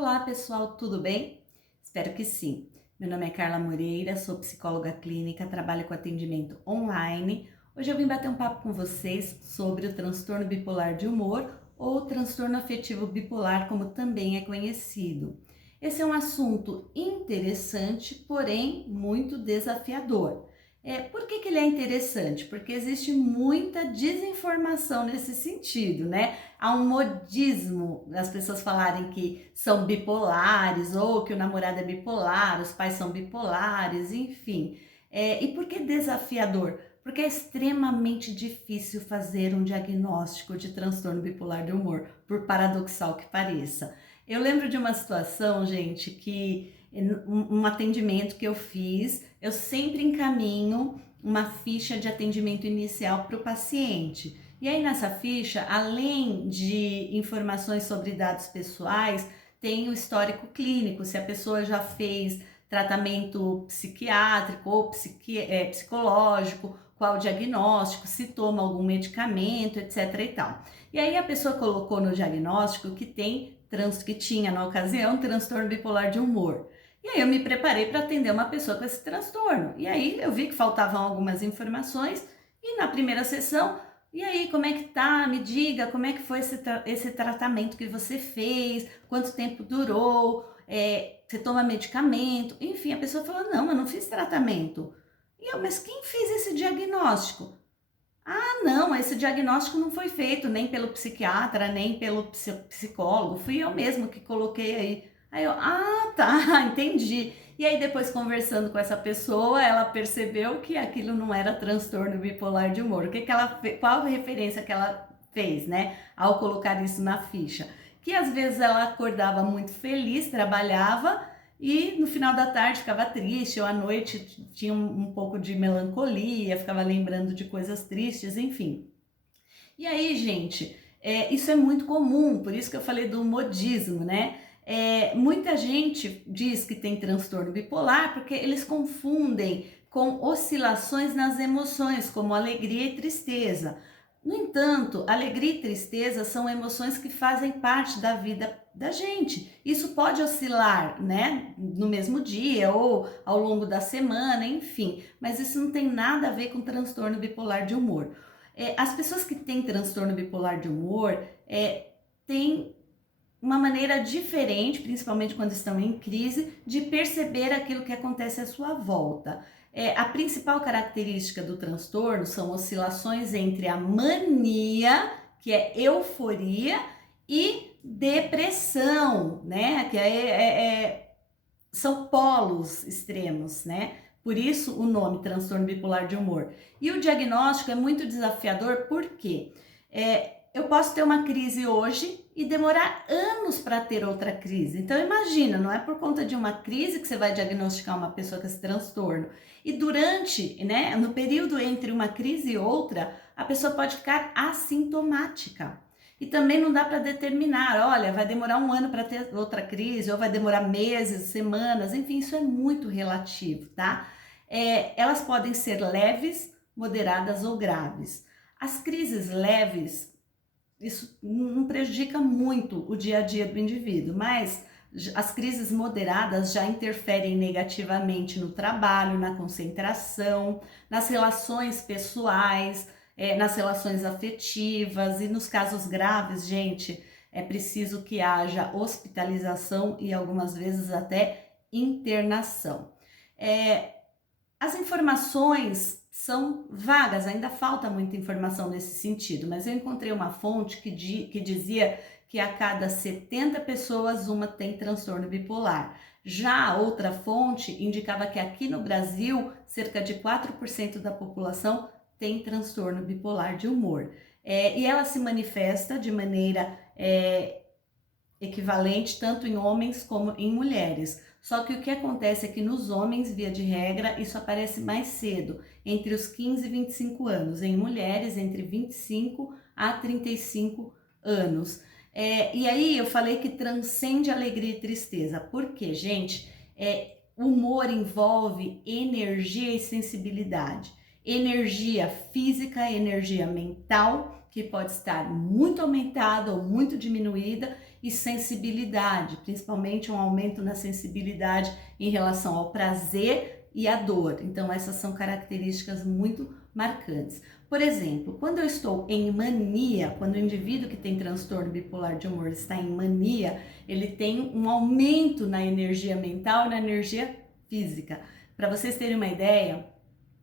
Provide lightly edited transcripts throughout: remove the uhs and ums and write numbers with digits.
Olá pessoal, tudo bem? Espero que sim. Meu nome é Carla Moreira, sou psicóloga clínica, trabalho com atendimento online. Hoje eu vim bater um papo com vocês sobre o transtorno bipolar de humor ou transtorno afetivo bipolar, como também é conhecido. Esse é um assunto interessante, porém muito desafiador. Por que ele é interessante? Porque existe muita desinformação nesse sentido, né? Há um modismo das pessoas falarem que são bipolares ou que o namorado é bipolar, os pais são bipolares, enfim. E por que desafiador? Porque é extremamente difícil fazer um diagnóstico de transtorno bipolar de humor, por paradoxal que pareça. Eu lembro de uma situação, gente, que um atendimento que eu fiz, eu sempre encaminho uma ficha de atendimento inicial para o paciente. E aí nessa ficha, além de informações sobre dados pessoais, tem o histórico clínico, se a pessoa já fez tratamento psiquiátrico ou psicológico, qual o diagnóstico, se toma algum medicamento, etc e tal. E aí a pessoa colocou no diagnóstico que tinha na ocasião transtorno bipolar de humor. E aí eu me preparei para atender uma pessoa com esse transtorno. E aí eu vi que faltavam algumas informações e na primeira sessão, e aí, como é que tá? Me diga, como é que foi esse tratamento que você fez? Quanto tempo durou? Você toma medicamento? Enfim, a pessoa falou, não, eu não fiz tratamento. E eu, mas quem fez esse diagnóstico? Ah, não, esse diagnóstico não foi feito nem pelo psiquiatra, nem pelo psicólogo, fui eu mesmo que coloquei aí. Aí eu, tá, entendi. E aí depois conversando com essa pessoa, ela percebeu que aquilo não era transtorno bipolar de humor. Qual a referência que ela fez, né, ao colocar isso na ficha? Que às vezes ela acordava muito feliz, trabalhava, e no final da tarde ficava triste, ou à noite tinha um pouco de melancolia, ficava lembrando de coisas tristes, enfim. E aí, gente, isso é muito comum, por isso que eu falei do modismo, né? Muita gente diz que tem transtorno bipolar porque eles confundem com oscilações nas emoções, como alegria e tristeza. No entanto, alegria e tristeza são emoções que fazem parte da vida da gente. Isso pode oscilar, né, no mesmo dia ou ao longo da semana, enfim, mas isso não tem nada a ver com transtorno bipolar de humor. As pessoas que têm transtorno bipolar de humor têm uma maneira diferente, principalmente quando estão em crise, de perceber aquilo que acontece à sua volta. A principal característica do transtorno são oscilações entre a mania, que é euforia, e depressão, né? São polos extremos, né? Por isso o nome transtorno bipolar de humor. E o diagnóstico é muito desafiador porque eu posso ter uma crise hoje e demorar anos para ter outra crise. Então imagina, não é por conta de uma crise que você vai diagnosticar uma pessoa com esse transtorno. E durante, né, no período entre uma crise e outra, a pessoa pode ficar assintomática. E também não dá para determinar, olha, vai demorar um ano para ter outra crise, ou vai demorar meses, semanas, enfim, isso é muito relativo, tá? Elas podem ser leves, moderadas ou graves. As crises leves, isso não prejudica muito o dia a dia do indivíduo, mas as crises moderadas já interferem negativamente no trabalho, na concentração, nas relações pessoais, nas relações afetivas, e nos casos graves, gente, é preciso que haja hospitalização e algumas vezes até internação. As informações são vagas, ainda falta muita informação nesse sentido, mas eu encontrei uma fonte que dizia que a cada 70 pessoas uma tem transtorno bipolar. Já outra fonte indicava que aqui no Brasil, cerca de 4% da população tem transtorno bipolar de humor. E ela se manifesta de maneira equivalente tanto em homens como em mulheres. Só que o que acontece é que nos homens, via de regra, isso aparece mais cedo, entre os 15 e 25 anos, em mulheres entre 25 a 35 anos. E aí eu falei que transcende alegria e tristeza, porque, gente, o humor envolve energia e sensibilidade, energia física, energia mental que pode estar muito aumentada ou muito diminuída, e sensibilidade, principalmente um aumento na sensibilidade em relação ao prazer e à dor. Então, essas são características muito marcantes. Por exemplo, quando eu estou em mania, quando o indivíduo que tem transtorno bipolar de humor está em mania, ele tem um aumento na energia mental e na energia física. Para vocês terem uma ideia,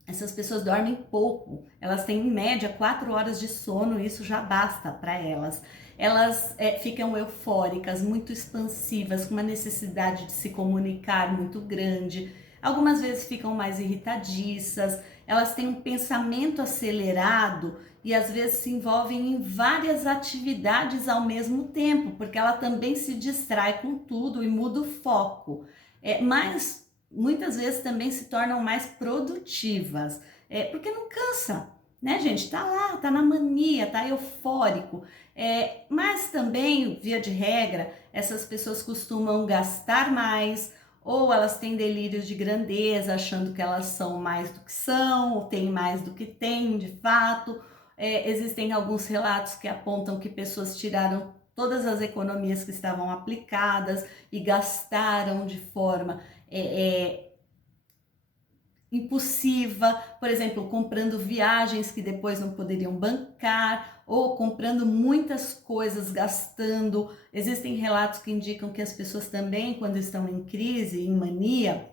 essas pessoas dormem pouco, elas têm em média 4 horas de sono, isso já basta para elas. Elas ficam eufóricas, muito expansivas, com uma necessidade de se comunicar muito grande. Algumas vezes ficam mais irritadiças, elas têm um pensamento acelerado e às vezes se envolvem em várias atividades ao mesmo tempo, porque ela também se distrai com tudo e muda o foco. Mas muitas vezes também se tornam mais produtivas, porque não cansa, né, gente? Tá lá, tá na mania, tá eufórico. Mas também, via de regra, essas pessoas costumam gastar mais, ou elas têm delírios de grandeza, achando que elas são mais do que são, ou têm mais do que têm de fato. Existem alguns relatos que apontam que pessoas tiraram todas as economias que estavam aplicadas e gastaram de forma impulsiva, por exemplo, comprando viagens que depois não poderiam bancar, ou comprando muitas coisas, gastando. Existem relatos que indicam que as pessoas também, quando estão em crise, em mania,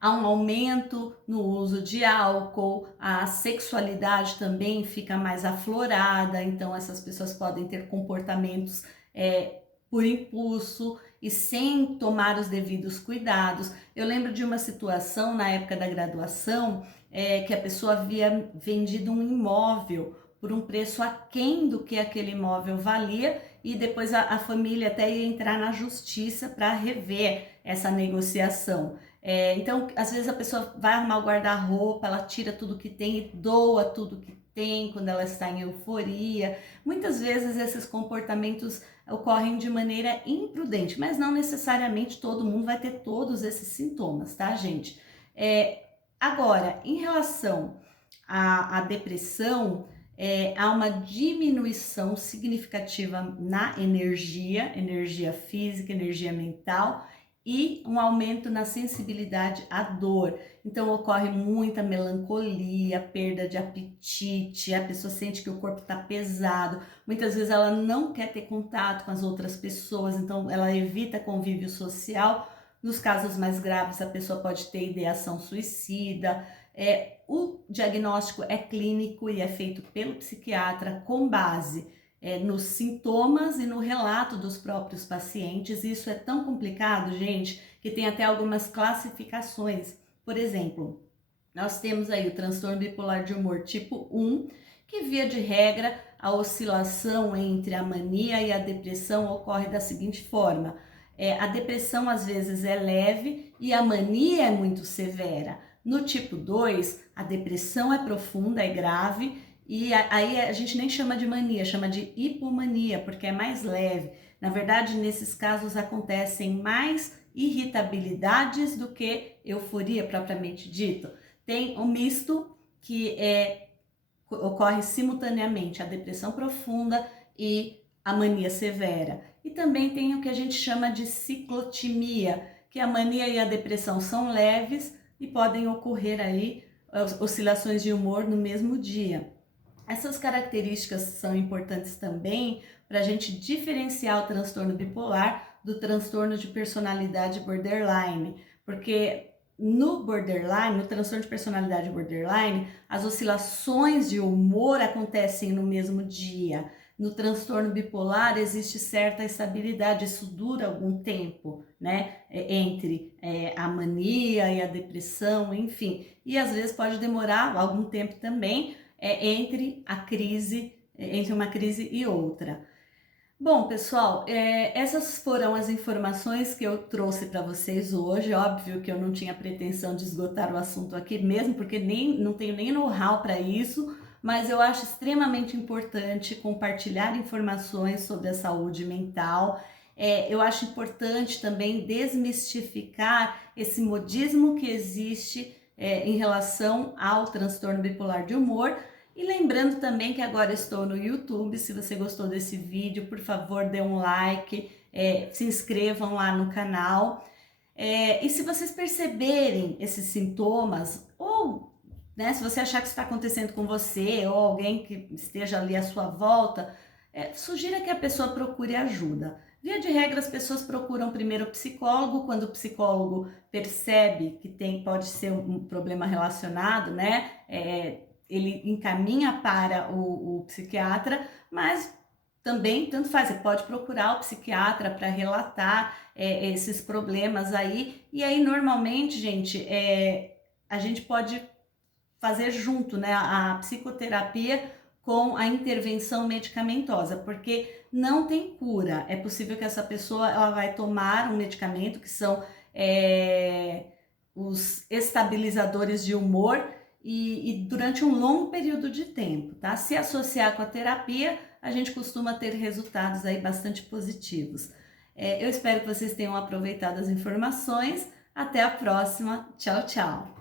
há um aumento no uso de álcool, a sexualidade também fica mais aflorada, então essas pessoas podem ter comportamentos por impulso e sem tomar os devidos cuidados. Eu lembro de uma situação na época da graduação que a pessoa havia vendido um imóvel por um preço aquém do que aquele imóvel valia, e depois a família até ia entrar na justiça para rever essa negociação. Então, às vezes a pessoa vai arrumar o guarda-roupa, ela tira tudo que tem e doa tudo que tem quando ela está em euforia. Muitas vezes esses comportamentos ocorrem de maneira imprudente, mas não necessariamente todo mundo vai ter todos esses sintomas, tá, gente? Agora, em relação à depressão, há uma diminuição significativa na energia física, energia mental, e um aumento na sensibilidade à dor. Então ocorre muita melancolia, perda de apetite, a pessoa sente que o corpo está pesado, muitas vezes ela não quer ter contato com as outras pessoas, então ela evita convívio social. Nos casos mais graves, a pessoa pode ter ideação suicida. O diagnóstico é clínico e é feito pelo psiquiatra com base nos sintomas e no relato dos próprios pacientes. Isso é tão complicado, gente, que tem até algumas classificações. Por exemplo, nós temos aí o transtorno bipolar de humor tipo 1, que via de regra a oscilação entre a mania e a depressão ocorre da seguinte forma: a depressão às vezes é leve e a mania é muito severa. No tipo 2, a depressão é profunda, é grave, e aí a gente nem chama de mania, chama de hipomania, porque é mais leve. Na verdade, nesses casos acontecem mais irritabilidades do que euforia propriamente dito. Tem um misto que ocorre simultaneamente a depressão profunda e a mania severa. E também tem o que a gente chama de ciclotimia, que a mania e a depressão são leves e podem ocorrer aí oscilações de humor no mesmo dia. Essas características são importantes também para a gente diferenciar o transtorno bipolar do transtorno de personalidade borderline, porque no borderline, no transtorno de personalidade borderline, as oscilações de humor acontecem no mesmo dia. No transtorno bipolar existe certa estabilidade, isso dura algum tempo, né? Entre a mania e a depressão, enfim. E às vezes pode demorar algum tempo também, entre uma crise e outra. Bom, pessoal, essas foram as informações que eu trouxe para vocês hoje. Óbvio que eu não tinha pretensão de esgotar o assunto aqui mesmo, porque não tenho nem know-how para isso, mas eu acho extremamente importante compartilhar informações sobre a saúde mental. Eu acho importante também desmistificar esse modismo que existe em relação ao transtorno bipolar de humor, E lembrando também que agora estou no YouTube. Se você gostou desse vídeo, por favor, dê um like, se inscrevam lá no canal. E se vocês perceberem esses sintomas, ou né, se você achar que isso está acontecendo com você, ou alguém que esteja ali à sua volta, sugira que a pessoa procure ajuda. Via de regra, as pessoas procuram primeiro o psicólogo, quando o psicólogo percebe que pode ser um problema relacionado, né? Ele encaminha para o psiquiatra, mas também, tanto faz, você pode procurar o psiquiatra para relatar esses problemas aí, e aí normalmente, gente, a gente pode fazer junto, né, a psicoterapia com a intervenção medicamentosa, porque não tem cura. É possível que essa pessoa ela vai tomar um medicamento que são os estabilizadores de humor e durante um longo período de tempo, tá? Se associar com a terapia, a gente costuma ter resultados aí bastante positivos. Eu espero que vocês tenham aproveitado as informações. Até a próxima. Tchau, tchau.